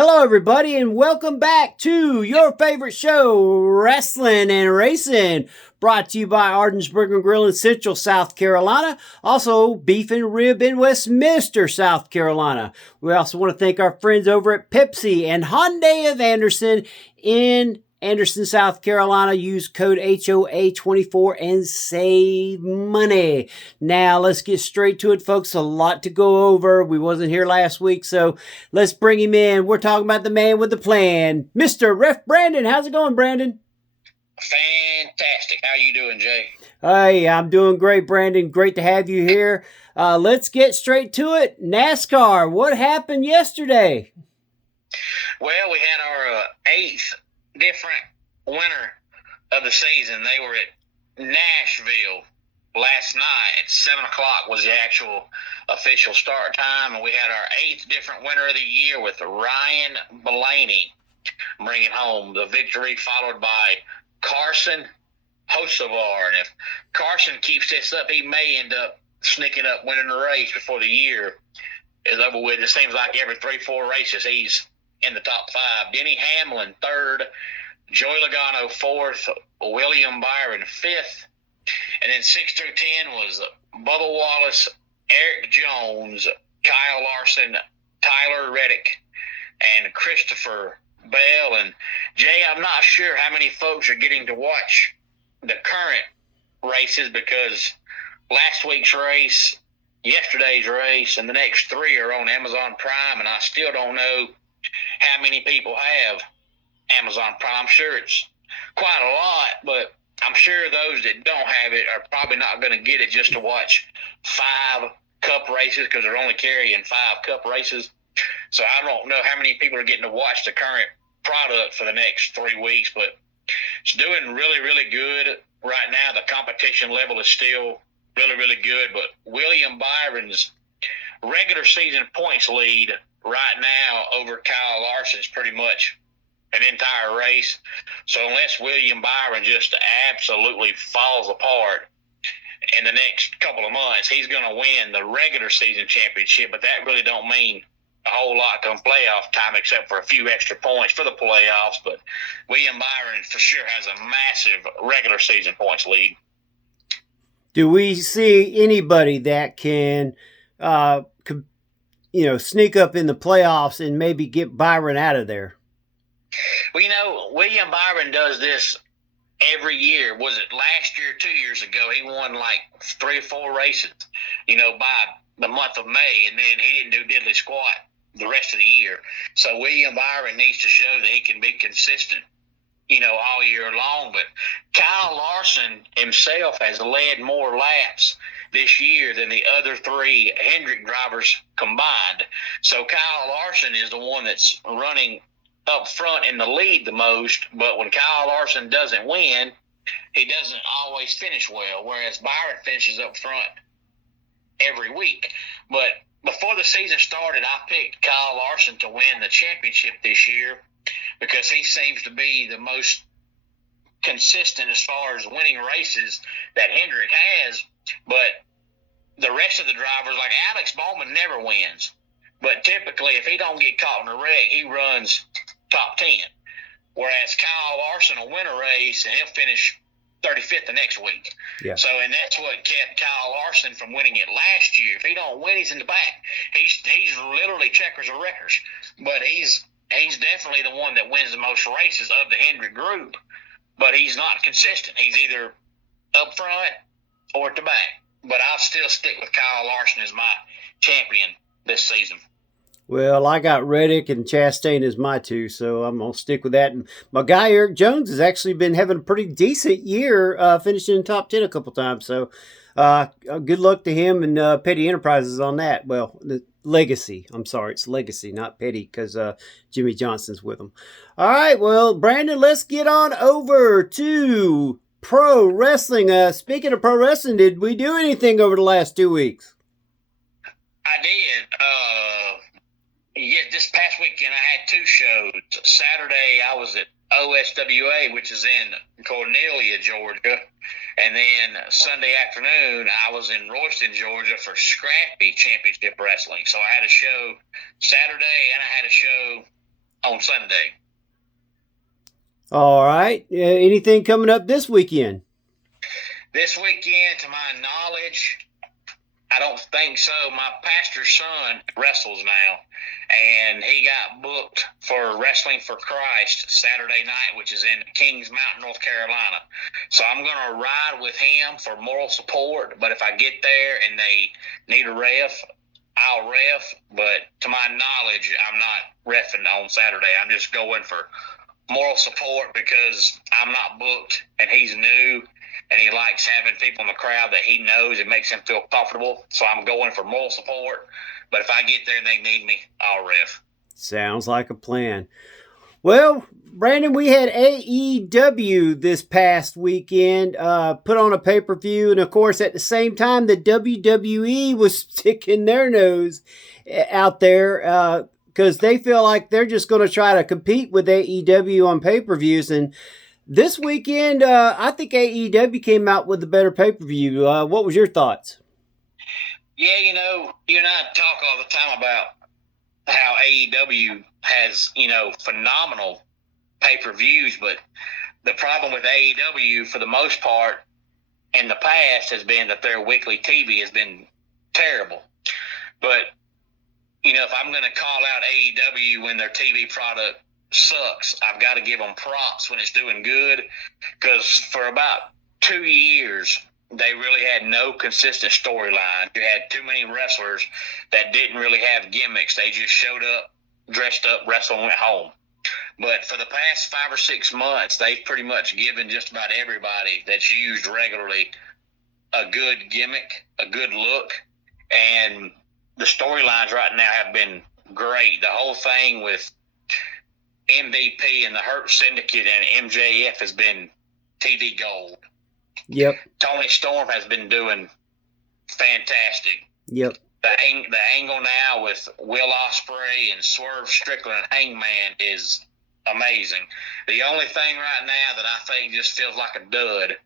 Hello, everybody, and welcome back to your favorite show, Rasslin and Racin, brought to you by Ardensburg Grill in Central South Carolina, also Beef and Rib in Westminster, South Carolina. We also want to thank our friends over at Pepsi and Hyundai of Anderson in Anderson, South Carolina. Use code HOA24 and save money. Now, let's get straight to it, folks. A lot to go over. We wasn't here last week, so let's bring him in. We're talking about the man with the plan, Mr. Ref Brandon. How's it going, Brandon? Fantastic. How you doing, Jay? Hey, I'm doing great, Brandon. Great to have you here. Let's get straight to it. NASCAR, what happened yesterday? Well, we had our eighth different winner of the season. They were at Nashville last night at 7 o'clock was the actual official start time, and we had our eighth different winner of the year with Ryan Blaney bringing home the victory, followed by Carson Hocevar. And if Carson keeps this up, he may end up sneaking up winning the race before the year is over with. It seems like every 3-4 races he's in the top five. Denny Hamlin third, Joey Logano fourth, William Byron fifth, and then 6 through 10 was Bubba Wallace, Eric Jones, Kyle Larson, Tyler Reddick, and Christopher Bell. And Jay, I'm not sure how many folks are getting to watch the current races because last week's race, yesterday's race, and the next three are on Amazon Prime, and I still don't know how many people have Amazon Prime. I'm sure it's quite a lot, but I'm sure those that don't have it are probably not going to get it just to watch 5 cup races because they're only carrying 5 cup races. So I don't know how many people are getting to watch the current product for the next 3 weeks, but it's doing really, really good right now. The competition level is still really, really good, but William Byron's regular season points lead right now over Kyle Larson's pretty much an entire race. So unless William Byron just absolutely falls apart in the next couple of months, he's going to win the regular season championship, but that really don't mean a whole lot come playoff time except for a few extra points for the playoffs. But William Byron for sure has a massive regular season points lead. Do we see anybody that can sneak up in the playoffs and maybe get Byron out of there? Well, William Byron does this every year. Was it last year, 2 years ago? He won like 3 or 4 races, by the month of May, and then he didn't do diddly squat the rest of the year. So William Byron needs to show that he can be consistent, all year long. But Kyle Larson himself has led more laps this year than the other 3 Hendrick drivers combined. So Kyle Larson is the one that's running up front in the lead the most, but when Kyle Larson doesn't win, he doesn't always finish well, whereas Byron finishes up front every week. But before the season started, I picked Kyle Larson to win the championship this year because he seems to be the most consistent as far as winning races that Hendrick has. But the rest of the drivers, like Alex Bowman, never wins. But typically, if he don't get caught in a wreck, he runs top 10. Whereas Kyle Larson will win a race and he'll finish 35th the next week. Yeah. So, and that's what kept Kyle Larson from winning it last year. If he don't win, he's in the back. He's literally checkers of records. But he's definitely the one that wins the most races of the Hendrick group. But he's not consistent. He's either up front or at the back. But I'll still stick with Kyle Larson as my champion this season. Well, I got Reddick and Chastain as my 2, so I'm going to stick with that. And my guy, Eric Jones, has actually been having a pretty decent year, finishing in top 10 a couple times. So good luck to him and Petty Enterprises on that. Well, the Legacy. I'm sorry, it's Legacy, not Petty, because Jimmy Johnson's with him. All right, well, Brandon, let's get on over to pro wrestling. Speaking of pro wrestling, did we do anything over the last 2 weeks? I did. This past weekend I had 2 shows. Saturday I was at OSWA, which is in Cornelia, Georgia. And then Sunday afternoon I was in Royston, Georgia for Scrappy Championship Wrestling. So I had a show Saturday and I had a show on Sunday. All right. Anything coming up this weekend? This weekend, to my knowledge, I don't think so. My pastor's son wrestles now, and he got booked for Wrestling for Christ Saturday night, which is in Kings Mountain, North Carolina. So I'm going to ride with him for moral support, but if I get there and they need a ref, I'll ref. But to my knowledge, I'm not reffing on Saturday. I'm just going for moral support because I'm not booked and he's new. And he likes having people in the crowd that he knows. It makes him feel comfortable. So I'm going for moral support. But if I get there and they need me, I'll ref. Sounds like a plan. Well, Brandon, we had AEW this past weekend put on a pay-per-view. And, of course, at the same time, the WWE was sticking their nose out there because they feel like they're just going to try to compete with AEW on pay-per-views. And this weekend, I think AEW came out with a better pay-per-view. What was your thoughts? Yeah, you and I talk all the time about how AEW has, phenomenal pay-per-views, but the problem with AEW, for the most part, in the past has been that their weekly TV has been terrible. But, if I'm going to call out AEW when their TV product sucks, I've got to give them props when it's doing good, because for about 2 years they really had no consistent storyline. You had too many wrestlers that didn't really have gimmicks. They just showed up, dressed up, wrestled, and went home. But for the past 5 or 6 months, they've pretty much given just about everybody that's used regularly a good gimmick, a good look, and the storylines right now have been great. The whole thing with MVP and the Hurt Syndicate and MJF has been TV gold. Yep. Tony Storm has been doing fantastic. Yep. The angle now with Will Ospreay and Swerve Strickland and Hangman is amazing. The only thing right now that I think just feels like a dud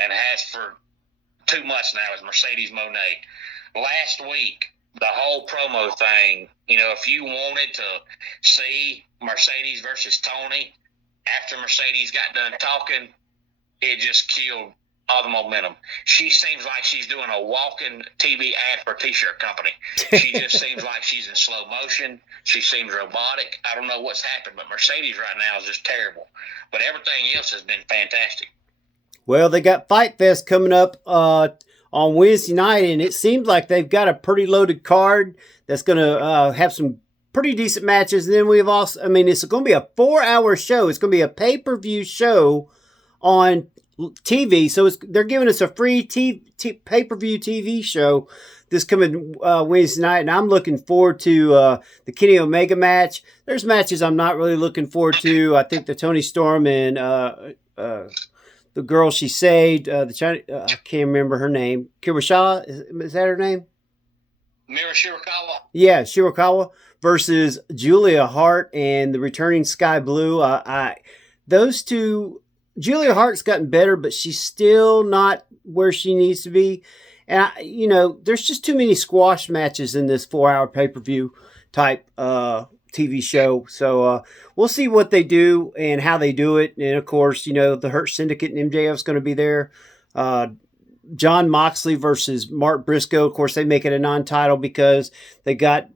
and has for 2 months now is Mercedes Moné. Last week, the whole promo thing, if you wanted to see Mercedes versus Tony, after Mercedes got done talking, it just killed all the momentum. She seems like she's doing a walking TV ad for a t-shirt company. She just seems like she's in slow motion. She seems robotic. I don't know what's happened, but Mercedes right now is just terrible. But everything else has been fantastic. Well, they got Fight Fest coming up on Wednesday night, and it seems like they've got a pretty loaded card that's going to have some pretty decent matches. And then we've also, it's going to be a 4-hour show. It's going to be a pay-per-view show on TV. So they're giving us a free pay-per-view TV show this coming Wednesday night, and I'm looking forward to the Kenny Omega match. There's matches I'm not really looking forward to. I think the Tony Storm and the girl she saved, the China, I can't remember her name. Kirishima, is that her name? Mira Shirakawa. Yeah, Shirakawa versus Julia Hart and the returning Sky Blue. Those two, Julia Hart's gotten better, but she's still not where she needs to be. And, there's just too many squash matches in this 4-hour pay-per-view type TV show. So we'll see what they do and how they do it. And, of course, the Hurt Syndicate and MJF is going to be there. John Moxley versus Mark Briscoe. Of course, they make it a non-title because they got,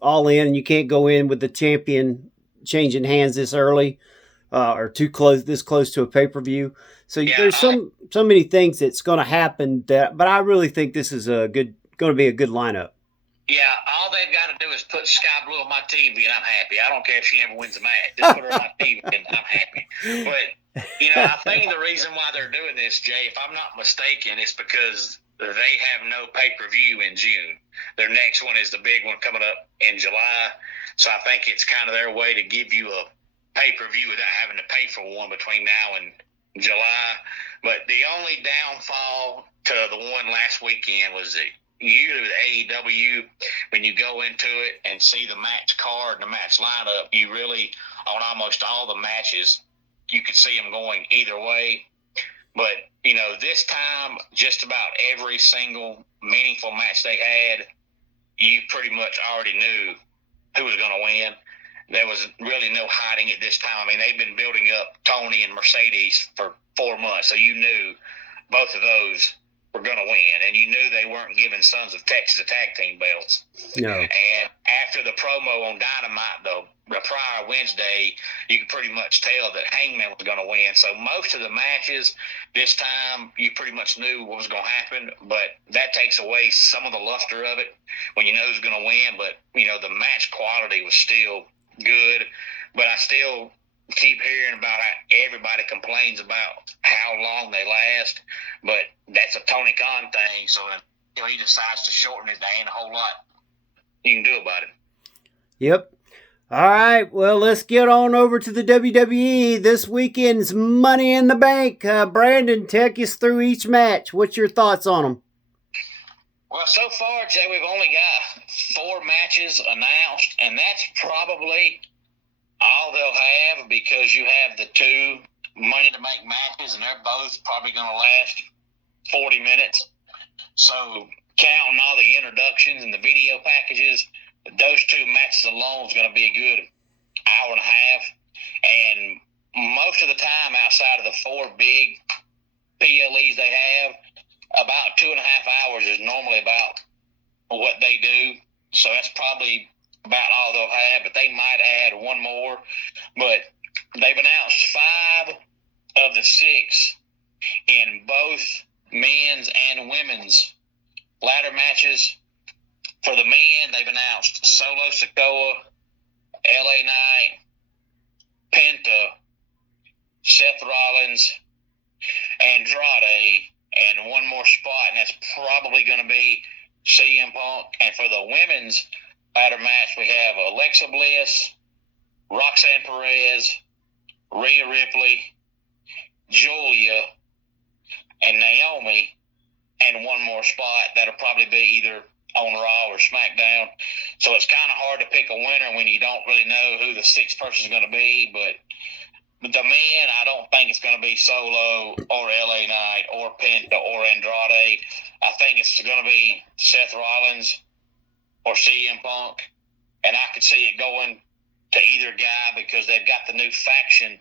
All In, and you can't go in with the champion changing hands this early. Or this close to a pay-per-view. So there's so many things that's going to happen but I really think this is going to be a good lineup. Yeah, all they've got to do is put Sky Blue on my TV and I'm happy. I don't care if she never wins a match. Just put her on my TV and I'm happy. But, I think the reason why they're doing this, Jay, if I'm not mistaken, is because they have no pay-per-view in June. Their next one is the big one coming up in July. So I think it's kind of their way to give you a pay-per-view without having to pay for one between now and July. But the only downfall to the one last weekend was that usually with AEW, when you go into it and see the match card and the match lineup, you really, on almost all the matches, you could see them going either way. But, this time, just about every single meaningful match they had, you pretty much already knew who was going to win. there was really no hiding it this time. I mean, they've been building up Tony and Mercedes for 4 months, so you knew both of those were going to win, and you knew they weren't giving Sons of Texas a tag team belts. No. And after the promo on Dynamite, the prior Wednesday, you could pretty much tell that Hangman was going to win. So most of the matches this time, you pretty much knew what was going to happen, but that takes away some of the luster of it when you know who's going to win. But, the match quality was still good, but I still keep hearing about how everybody complains about how long they last, but that's a Tony Khan thing, so until he decides to shorten it, there ain't a whole lot you can do about it. Yep. All right, well, let's get on over to the WWE. This weekend's Money in the Bank. Brandon, take us through each match. What's your thoughts on them? Well, so far, Jay, we've only got 4 matches announced, and that's probably all they'll have, because you have the 2 Money to Bank matches, and they're both probably going to last 40 minutes. So counting all the introductions and the video packages, those 2 matches alone is going to be a good hour and a half. And most of the time, outside of the 4 big PLEs they have, about 2.5 hours is normally about what they do. So that's probably about all they'll have, but they might add 1 more. But they've announced 5 of the 6 in both men's and women's ladder matches. For the men, they've announced Solo Sikoa, LA Knight, Penta, Seth Rollins, Andrade, and 1 more spot, and that's probably going to be CM Punk. And for the women's ladder match, we have Alexa Bliss, Roxanne Perez, Rhea Ripley, Julia, and Naomi, and 1 more spot that'll probably be either on Raw or SmackDown. So it's kind of hard to pick a winner when you don't really know who the 6th person is going to be. But the men, I don't think it's going to be Solo or LA Knight or Penta or Andrade. I think it's going to be Seth Rollins or CM Punk, and I could see it going to either guy because they've got the new faction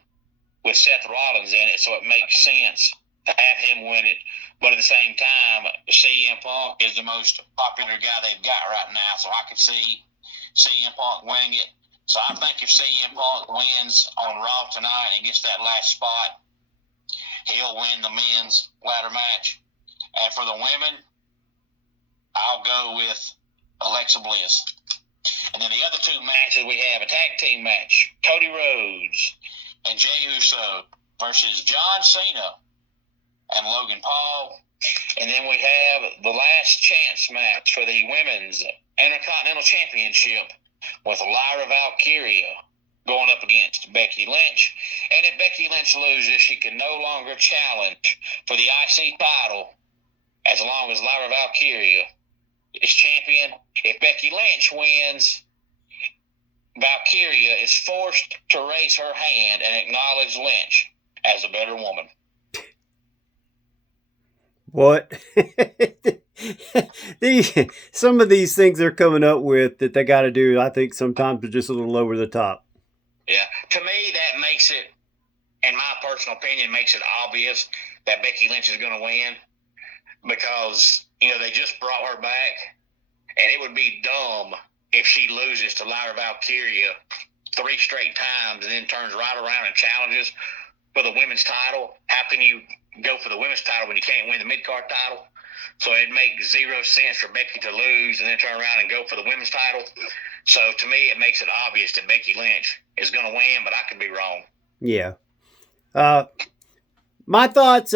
with Seth Rollins in it, so it makes sense to have him win it. But at the same time, CM Punk is the most popular guy they've got right now, so I could see CM Punk winning it. So I think if CM Punk wins on Raw tonight and gets that last spot, he'll win the men's ladder match. And for the women, I'll go with Alexa Bliss. And then the other 2 matches we have, a tag team match, Cody Rhodes and Jey Uso versus John Cena and Logan Paul. And then we have the last chance match for the Women's Intercontinental Championship with Lyra Valkyria going up against Becky Lynch. And if Becky Lynch loses, she can no longer challenge for the IC title as long as Lyra Valkyria is champion. If Becky Lynch wins, Valkyria is forced to raise her hand and acknowledge Lynch as a better woman. What? Some of these things they're coming up with that they got to do, I think sometimes are just a little over the top. Yeah. To me, that makes it, in my personal opinion, makes it obvious that Becky Lynch is going to win because, they just brought her back, and it would be dumb if she loses to Lyra Valkyria 3 straight times and then turns right around and challenges for the women's title. How can you go for the women's title when you can't win the mid-card title? So it'd make 0 sense for Becky to lose and then turn around and go for the women's title. So to me, it makes it obvious that Becky Lynch is going to win, but I could be wrong. Yeah. My thoughts,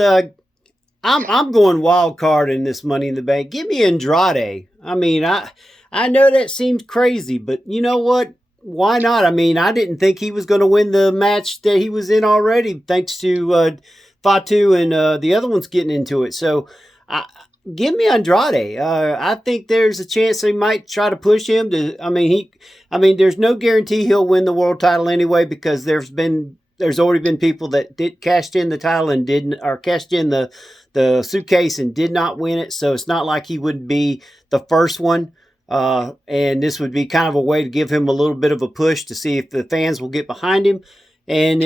I'm going wild card in this Money in the Bank. Give me Andrade. I mean, I know that seems crazy, but you know what? Why not? I mean, I didn't think he was going to win the match that he was in already, thanks to Fatu and the other ones getting into it. So give me Andrade. I think there's a chance they might try to push him to. There's no guarantee he'll win the world title anyway, because there's already been people that cashed in the title and didn't, or cashed in the suitcase and did not win it. So it's not like he would be the first one. And this would be kind of a way to give him a little bit of a push to see if the fans will get behind him. And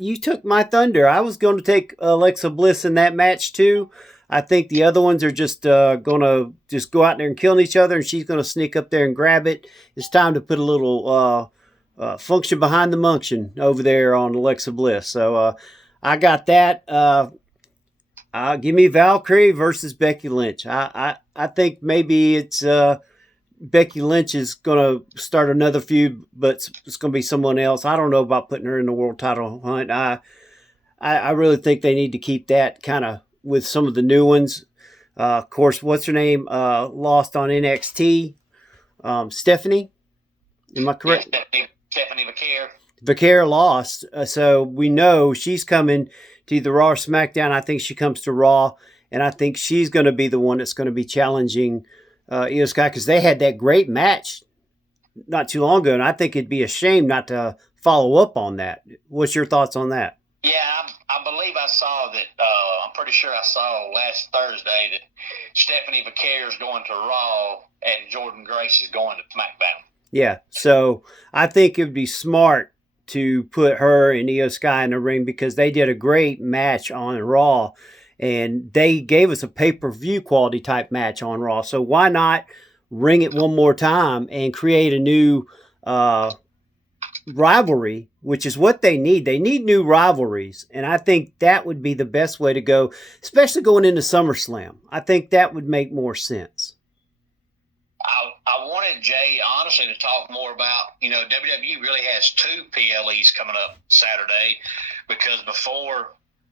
you took my thunder. I was going to take Alexa Bliss in that match too. I think the other ones are just going to just go out there and kill each other, and she's going to sneak up there and grab it. It's time to put a little function behind the munction over there on Alexa Bliss. So I got that. Give me Valkyrie versus Becky Lynch. I think maybe it's Becky Lynch is going to start another feud, but it's going to be someone else. I don't know about putting her in the world title hunt. I really think they need to keep that kind of with some of the new ones. Of course, what's her name? Lost on NXT. Stephanie. Am I correct? Yeah, Stephanie Vaquer. Vaquer lost. So we know she's coming to either Raw or SmackDown. I think she comes to Raw, and I think she's going to be the one that's going to be challenging Io Sky, because they had that great match not too long ago, and I think it'd be a shame not to follow up on that. What's your thoughts on that? Yeah, I believe I saw that. I'm pretty sure I saw last Thursday that Stephanie Vaquer is going to Raw and Jordan Grace is going to SmackDown. Yeah, so I think it would be smart to put her and Io Sky in the ring, because they did a great match on Raw, and they gave us a pay-per-view quality type match on Raw. So why not ring it one more time and create a new rivalry, which is what they need. They need new rivalries, and I think that would be the best way to go, especially going into SummerSlam. I think that would make more sense. I wanted Jay, honestly, to talk more about, WWE really has 2 PLEs coming up Saturday, because before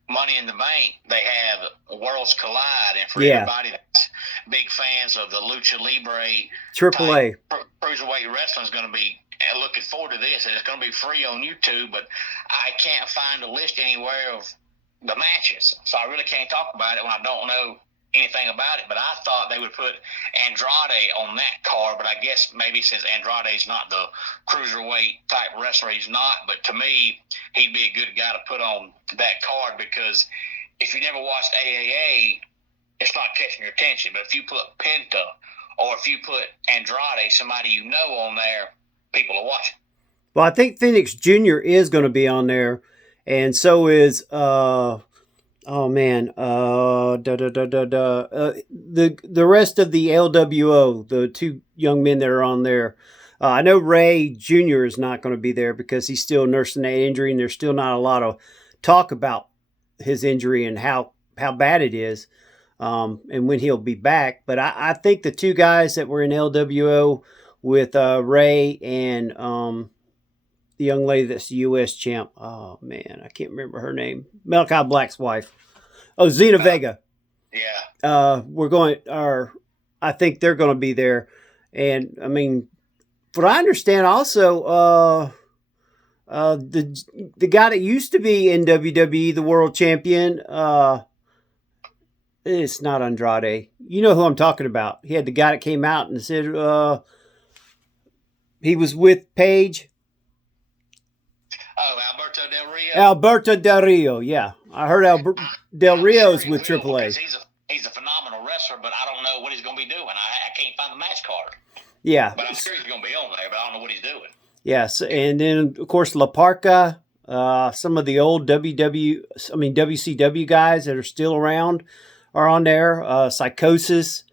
Money in the Bank, they have Worlds Collide, and for everybody that's big fans of the Lucha Libre AAA Cruiserweight Wrestling is going to be looking forward to this, and it's going to be free on YouTube, but I can't find a list anywhere of the matches, so I really can't talk about it when I don't know anything about it. But I thought they would put Andrade on that card, but I guess maybe since Andrade's not the cruiserweight type wrestler, he's not, but to me, he'd be a good guy to put on that card, because if you never watched AAA, it's not catching your attention. But if you put Penta or if you put Andrade, somebody you know, on there, people are watching. Well, I think Phoenix Jr. is going to be on there, and so is the rest of the LWO, the 2 young men that are on there. I know Ray Jr. is not going to be there because he's still nursing that injury, and there's still not a lot of talk about his injury and how bad it is, and when he'll be back. But I think the 2 guys that were in LWO with Ray and the young lady that's the U.S. champ. Oh, man, I can't remember her name. Malachi Black's wife. Oh, Xena Vega. Yeah. I think they're going to be there. And, I mean, what I understand also, the guy that used to be in WWE, the world champion, it's not Andrade. You know who I'm talking about. He had the guy that came out and said he was with Paige. Oh, Alberto Del Rio. Alberto Del Rio, yeah. I heard Del Rio's with AAA. He's a phenomenal wrestler, but I don't know what he's going to be doing. I can't find the match card. Yeah. But I'm sure he's going to be on there, but I don't know what he's doing. Yes, and then, of course, La Parca, some of the old WCW guys that are still around are on there. Psychosis.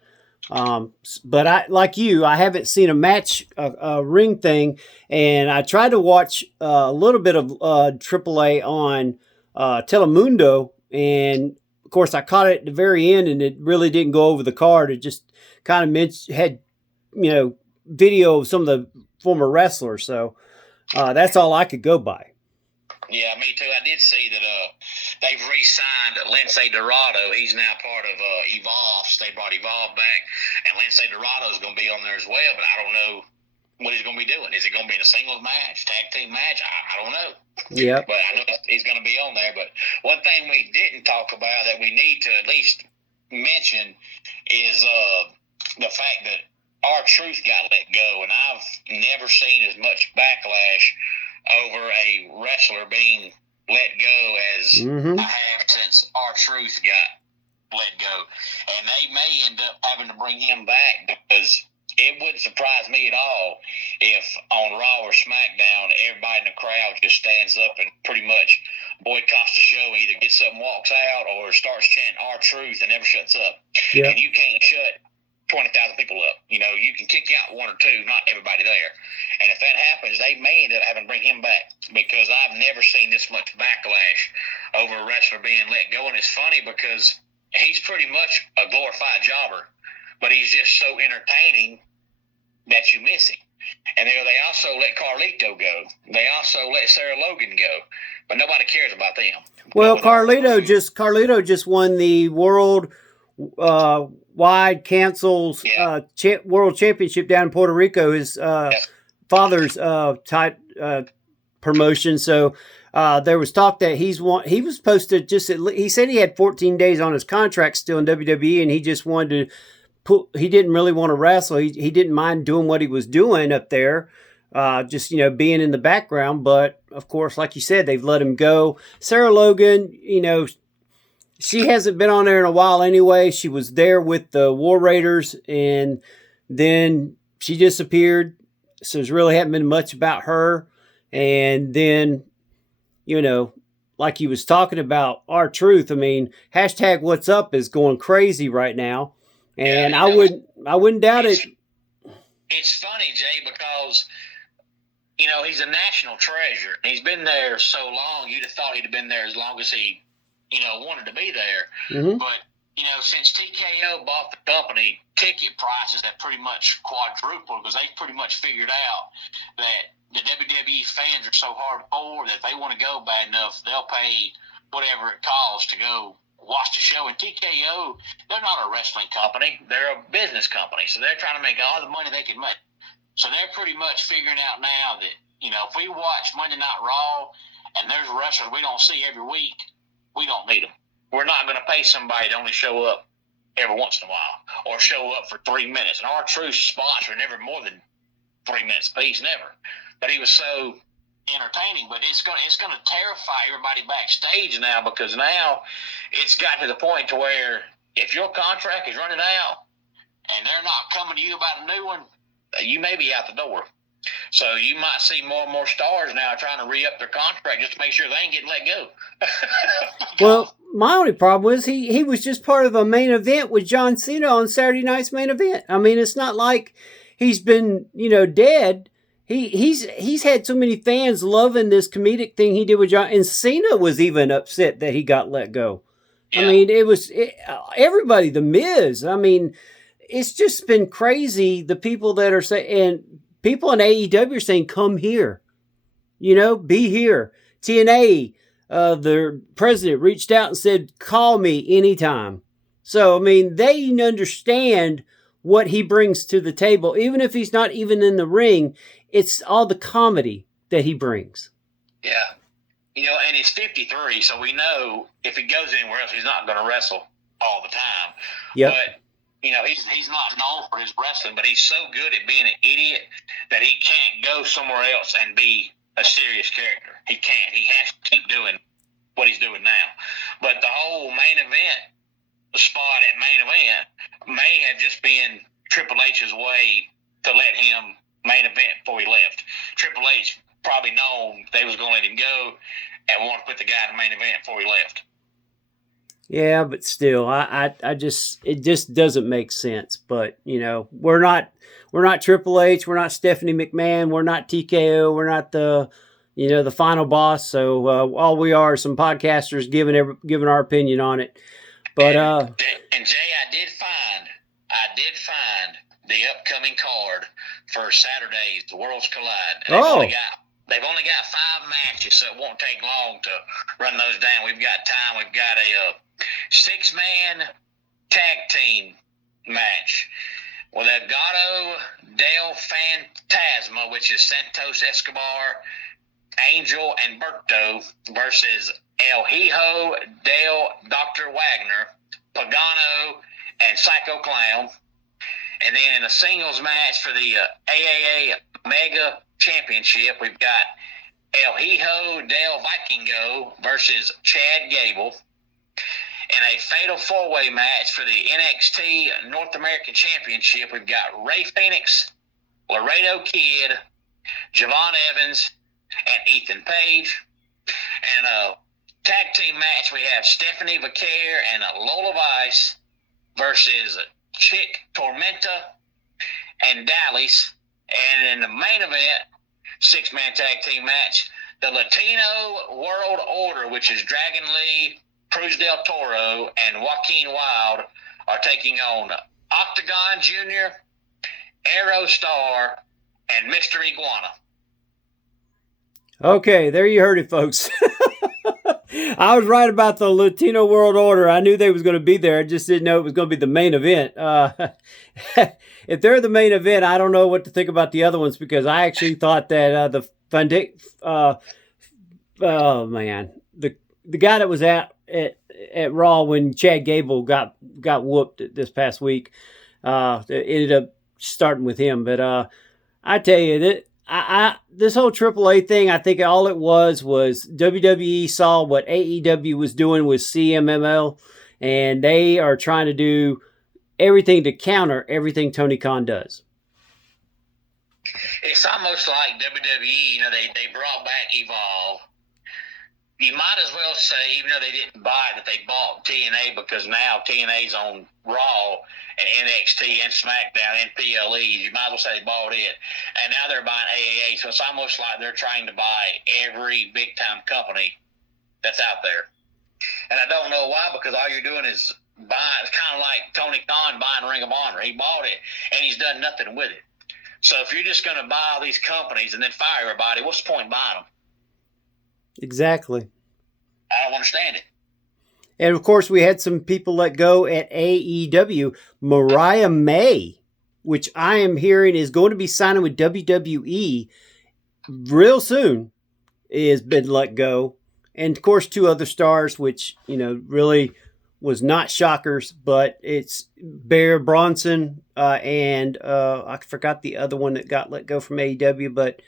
But I haven't seen a match, a ring thing, and I tried to watch a little bit of AAA on Telemundo, and of course I caught it at the very end, and it really didn't go over the card. It just kind of had video of some of the former wrestlers, so that's all I could go by. Yeah, me too. I did see that they've re-signed Lince Dorado. He's now part of Evolve. So they brought Evolve back, and Lince Dorado is going to be on there as well, but I don't know what he's going to be doing. Is he going to be in a singles match, tag team match? I don't know. Yeah. But I know he's going to be on there. But one thing we didn't talk about that we need to at least mention is the fact that R-Truth got let go, and I've never seen as much backlash over a wrestler being let go as I have since R-Truth got let go. And they may end up having to bring him back because it wouldn't surprise me at all if on Raw or SmackDown, everybody in the crowd just stands up and pretty much boycotts the show, either gets up and walks out or starts chanting R-Truth and never shuts up. Yeah. And you can't shut 20,000 people up. You know, you can kick out one or two, not everybody there. And if that happens, they may end up having to bring him back, because I've never seen this much backlash over a wrestler being let go. And it's funny because he's pretty much a glorified jobber, but he's just so entertaining that you miss him. And they also let Carlito go. They also let Sarah Logan go, but nobody cares about them. Well, Carlito just won the world wide cancels world championship down in Puerto Rico. His father's promotion. So there was talk that he was supposed to he said he had 14 days on his contract still in WWE, and he just wanted to he didn't really want to wrestle. He didn't mind doing what he was doing up there, just, being in the background. But of course, like you said, they've let him go. Sarah Logan, she hasn't been on there in a while anyway. She was there with the War Raiders, and then she disappeared. So there's really haven't been much about her. And then, like he was talking about R-Truth, I mean, hashtag What's Up is going crazy right now. And I wouldn't doubt it. It's funny, Jay, because he's a national treasure. He's been there so long. You'd have thought he'd have been there as long as he, wanted to be there. Mm-hmm. But since TKO bought the company, ticket prices have pretty much quadrupled, because they pretty much figured out that the WWE fans are so hardcore that they want to go bad enough, they'll pay whatever it costs to go watch the show. And TKO, they're not a wrestling company, they're a business company, so they're trying to make all the money they can make. So they're pretty much figuring out now that if we watch Monday Night Raw and there's wrestlers we don't see every week, we don't need them. We're not going to pay somebody to only show up every once in a while or show up for 3 minutes. And R-Truth spots are never more than 3 minutes a piece, never. But he was so entertaining, but it's going to terrify everybody backstage now, because now it's got to the point to where if your contract is running out and they're not coming to you about a new one, you may be out the door. So you might see more and more stars now trying to re-up their contract just to make sure they ain't getting let go. Well, my only problem was he was just part of a main event with John Cena on Saturday night's main event. I mean, it's not like he's been, dead. He's had so many fans loving this comedic thing he did with John, and Cena was even upset that he got let go. Yeah. I mean, everybody, The Miz. I mean, it's just been crazy. The people that are saying, and people in AEW are saying, come here, be here. TNA, the president reached out and said, call me anytime. So, I mean, they understand what he brings to the table, even if he's not even in the ring. It's all the comedy that he brings. Yeah. And he's 53, so we know if he goes anywhere else, he's not going to wrestle all the time. Yep. But, he's not known for his wrestling, but he's so good at being an idiot that he can't go somewhere else and be a serious character. He can't. He has to keep doing what he's doing now. But the whole main event spot at main event may have just been Triple H's way to let him main event before he left. Triple H probably known they was going to let him go and want to put the guy in the main event before he left. Yeah, but still, it just doesn't make sense. But we're not Triple H, we're not Stephanie McMahon, we're not TKO, we're not the the final boss. So all we are some podcasters giving our opinion on it. But and Jay, I did find the upcoming card for Saturday's The Worlds Collide. And they've only got 5 matches, so it won't take long to run those down. We've got time. We've got a 6-man tag team match with Elgato del Fantasma, which is Santos Escobar, Angel, and Berto, versus El Hijo del Dr. Wagner, Pagano, and Psycho Clown. And then in a singles match for the AAA Mega Championship, we've got El Hijo del Vikingo versus Chad Gable. In a fatal four-way match for the NXT North American Championship, we've got Ray Phoenix, Laredo Kid, Javon Evans, and Ethan Page. And a tag team match, we have Stephanie Vaquer and Lola Vice versus Chick Tormenta and Dallas. And in the main event, six-man tag team match, the Latino World Order, which is Dragon Lee, Cruz del Toro, and Joaquin Wilde, are taking on Octagon Jr., Aerostar, and Mr. Iguana. Okay, there you heard it, folks. I was right about the Latino World Order. I knew they was going to be there. I just didn't know it was going to be the main event. If they're the main event, I don't know what to think about the other ones, because I actually thought that the guy that was at Raw when Chad Gable got whooped this past week, it ended up starting with him. But I tell you that this whole AAA thing, I think all it was WWE saw what AEW was doing with CMLL, and they are trying to do everything to counter everything Tony Khan does. It's almost like WWE, they brought back Evolve. You might as well say, even though they didn't buy it, that they bought TNA, because now TNA's on Raw and NXT and SmackDown and PLE. You might as well say they bought it. And now they're buying AAA, so it's almost like they're trying to buy every big-time company that's out there. And I don't know why, because all you're doing is buying. It's kind of like Tony Khan buying Ring of Honor. He bought it, and he's done nothing with it. So if you're just going to buy all these companies and then fire everybody, what's the point in buying them? Exactly. I don't understand it. And of course, we had some people let go at AEW. Mariah May, which I am hearing is going to be signing with WWE real soon, has been let go. And of course, two other stars, which, really was not shockers, but it's Bear Bronson and I forgot the other one that got let go from AEW, but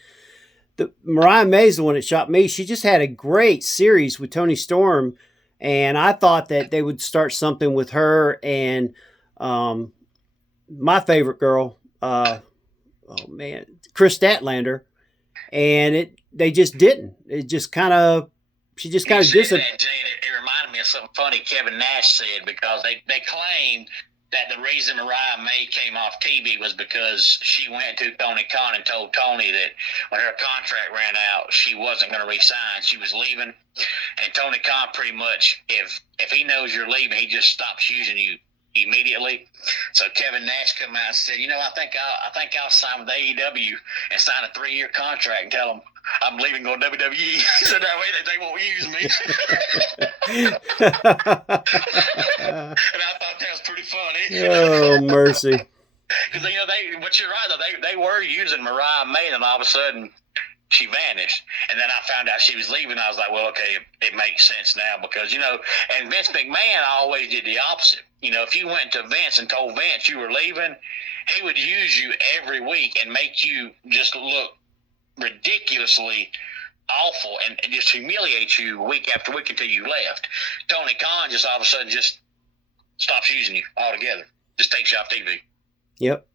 Mariah May is the one that shocked me. She just had a great series with Tony Storm, and I thought that they would start something with her and my favorite girl, Chris Statlander, and they just didn't. It just kind of, she just kind of disappeared. It reminded me of something funny Kevin Nash said, because they claimed that the reason Mariah May came off TV was because she went to Tony Khan and told Tony that when her contract ran out, she wasn't going to resign. She was leaving. And Tony Khan pretty much, if he knows you're leaving, he just stops using you immediately. So Kevin Nash come out and said, I think I'll sign with AEW and sign a 3-year contract and tell them I'm leaving, going to WWE, so that way that they won't use me. And I thought that was pretty funny. Oh, mercy. Because but you're right though, they were using Mariah May, and all of a sudden she vanished. And then I found out she was leaving. I was like, well, okay, it makes sense now, because and Vince McMahon always did the opposite. If you went to Vince and told Vince you were leaving, he would use you every week and make you just look ridiculously awful and just humiliate you week after week until you left. Tony Khan just all of a sudden just stops using you altogether. Just takes you off TV. Yep.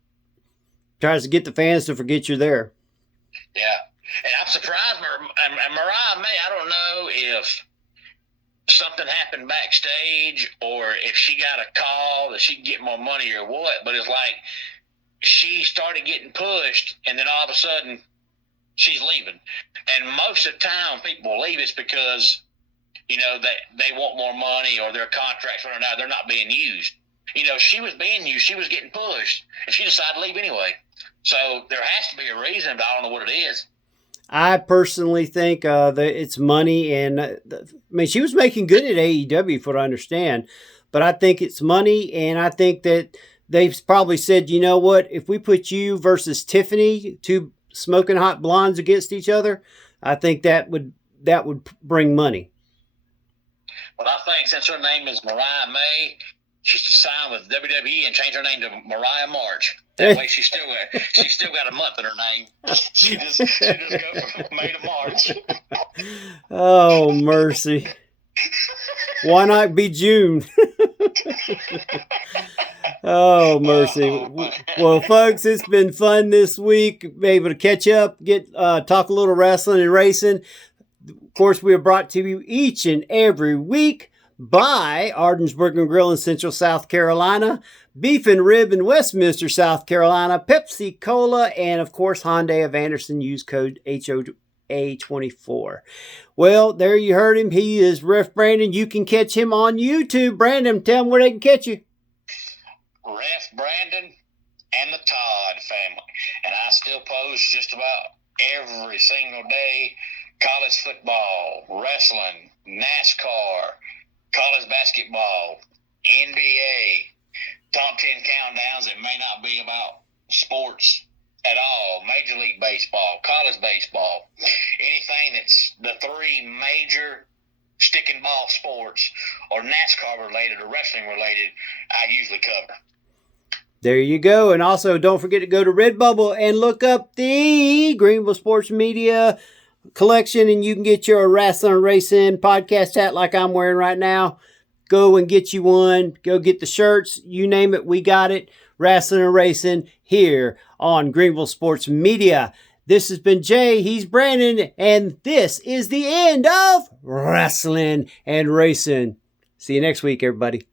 Tries to get the fans to forget you're there. Yeah. And I'm surprised Mariah May, I don't know if something happened backstage or if she got a call that she could get more money or what, but it's like she started getting pushed, and then all of a sudden she's leaving. And most of the time people leave, it's because, they want more money or their contracts running out. They're not being used. She was being used. She was getting pushed, and she decided to leave anyway. So there has to be a reason, but I don't know what it is. I personally think that it's money, and she was making good at AEW, for what I understand, but I think it's money, and I think that they've probably said, you know what, if we put you versus Tiffany, two smoking hot blondes against each other, I think that would bring money. Well, I think since her name is Mariah May, she should sign with WWE and change her name to Mariah March. That way, she's still got a month in her name. She just go from May to March. Oh, mercy! Why not be June? Oh, mercy. Well, folks, it's been fun this week. Be able to catch up, talk a little wrestling and racing. Of course, we are brought to you each and every week by Ardensburg and Grill in Central South Carolina, Beef and Rib in Westminster, South Carolina, Pepsi Cola, and of course, Hyundai of Anderson. Use code HOA24. Well, there you heard him. He is Ref Brandon. You can catch him on YouTube. Brandon, tell them where they can catch you. Ref Brandon and the Todd family. And I still post just about every single day. College football, wrestling, NASCAR, college basketball, NBA, top 10 countdowns that may not be about sports at all, Major League Baseball, college baseball, anything that's the three major stick and ball sports or NASCAR related or wrestling related, I usually cover. There you go. And also, don't forget to go to Redbubble and look up the Greenville Sports Media collection, and you can get your Rasslin Racin podcast hat like I'm wearing right now. Go and get you one. Go get the shirts. You name it, we got it. Rasslin and Racin here on Greenville Sports Media. This has been Jay. He's Brandon. And this is the end of Rasslin and Racin. See you next week, everybody.